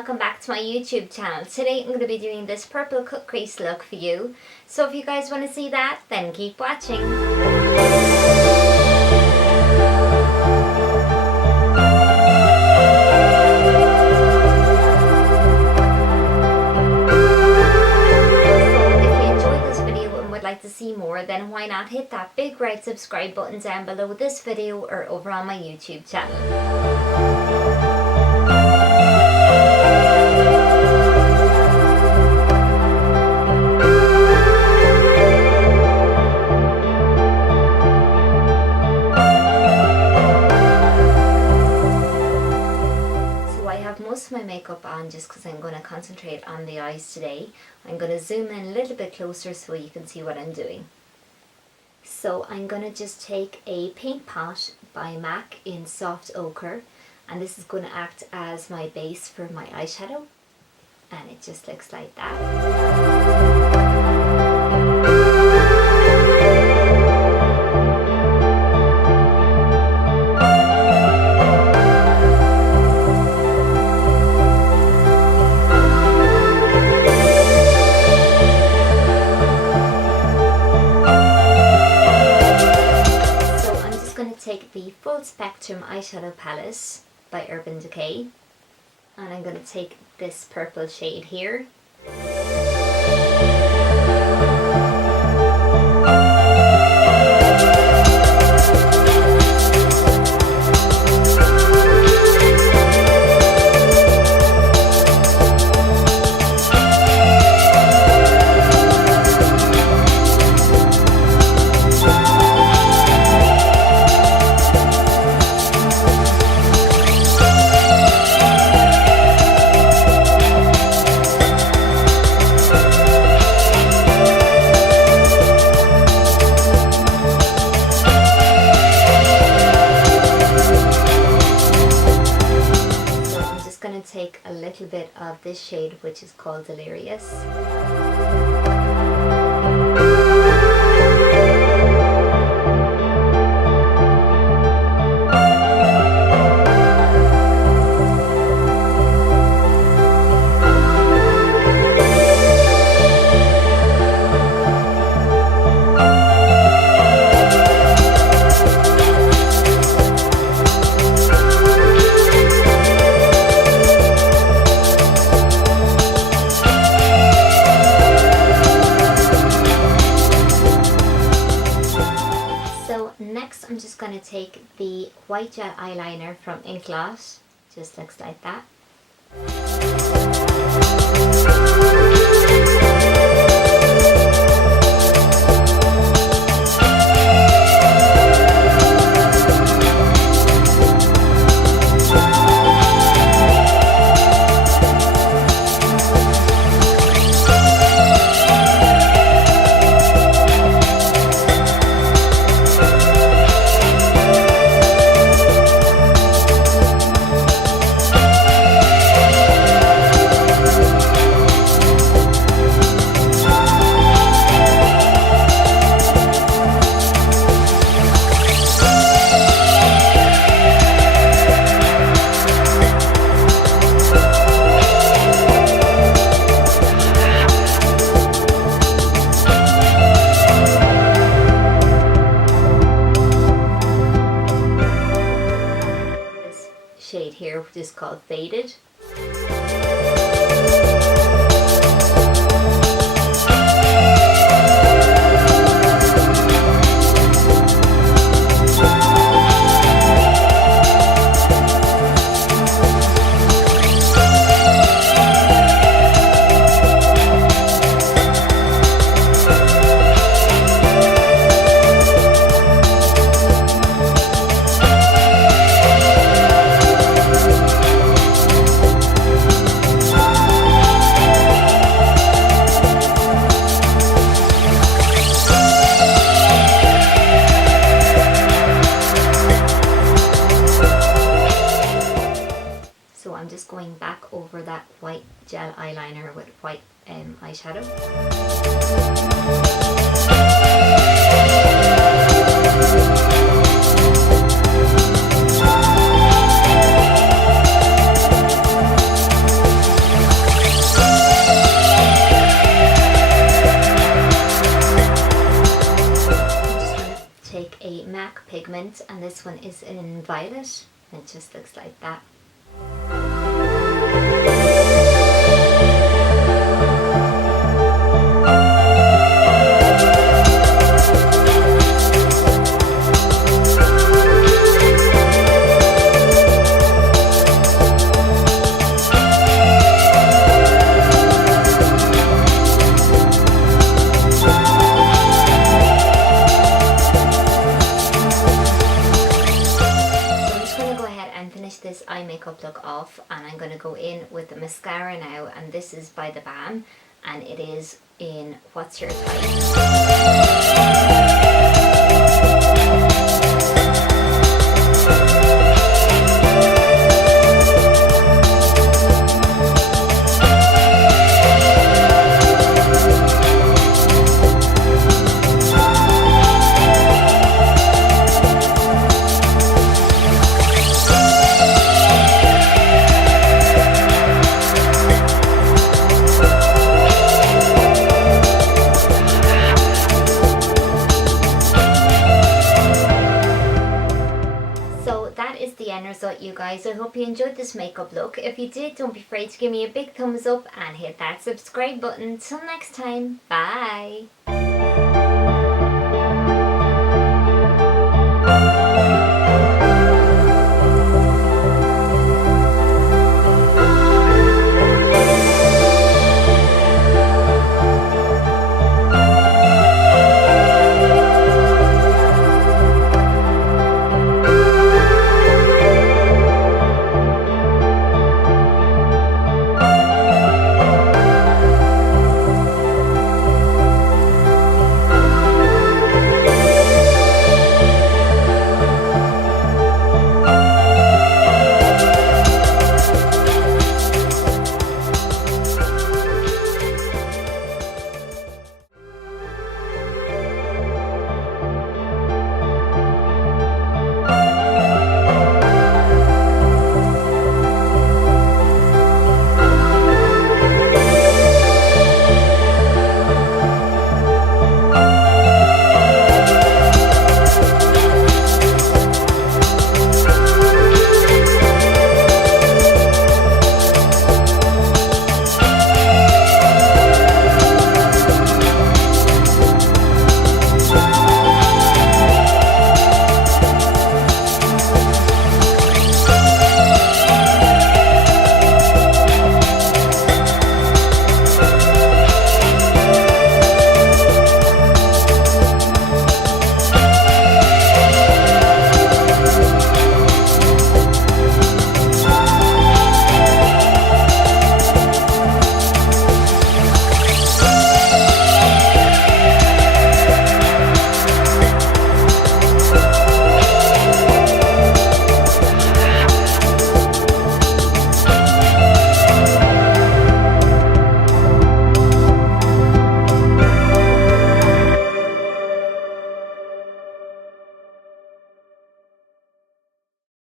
welcome back to my YouTube channel. Today I'm going to be doing this purple cut crease look for you. So if you guys want to see that, then keep watching. To see more, then why not hit that big red subscribe button down below this video or over on my YouTube channel. Most of my makeup on just because I'm going to concentrate on the eyes today. I'm going to zoom in a little bit closer so you can see what I'm doing. So I'm going to just take a paint pot by MAC in soft ochre, and this is going to act as my base for my eyeshadow, and it just looks like that. Take the Full Spectrum Eyeshadow Palette by Urban Decay, and I'm going to take this purple shade here. Take a little bit of this shade, which is called Delirious. I'm just going to take the white gel eyeliner from Inglot, just looks like that. Shade here, which is called Faded. I'm just going back over that white gel eyeliner with white eyeshadow. pigment, and this one is in Violet. It just looks like that. This eye makeup look off, and I'm going to go in with the mascara now, and this is by TheBalm, and it is in What's Your Type. The end result, you guys. I hope you enjoyed this makeup look. If you did, don't be afraid to give me a big thumbs up and hit that subscribe button. Till next time, bye.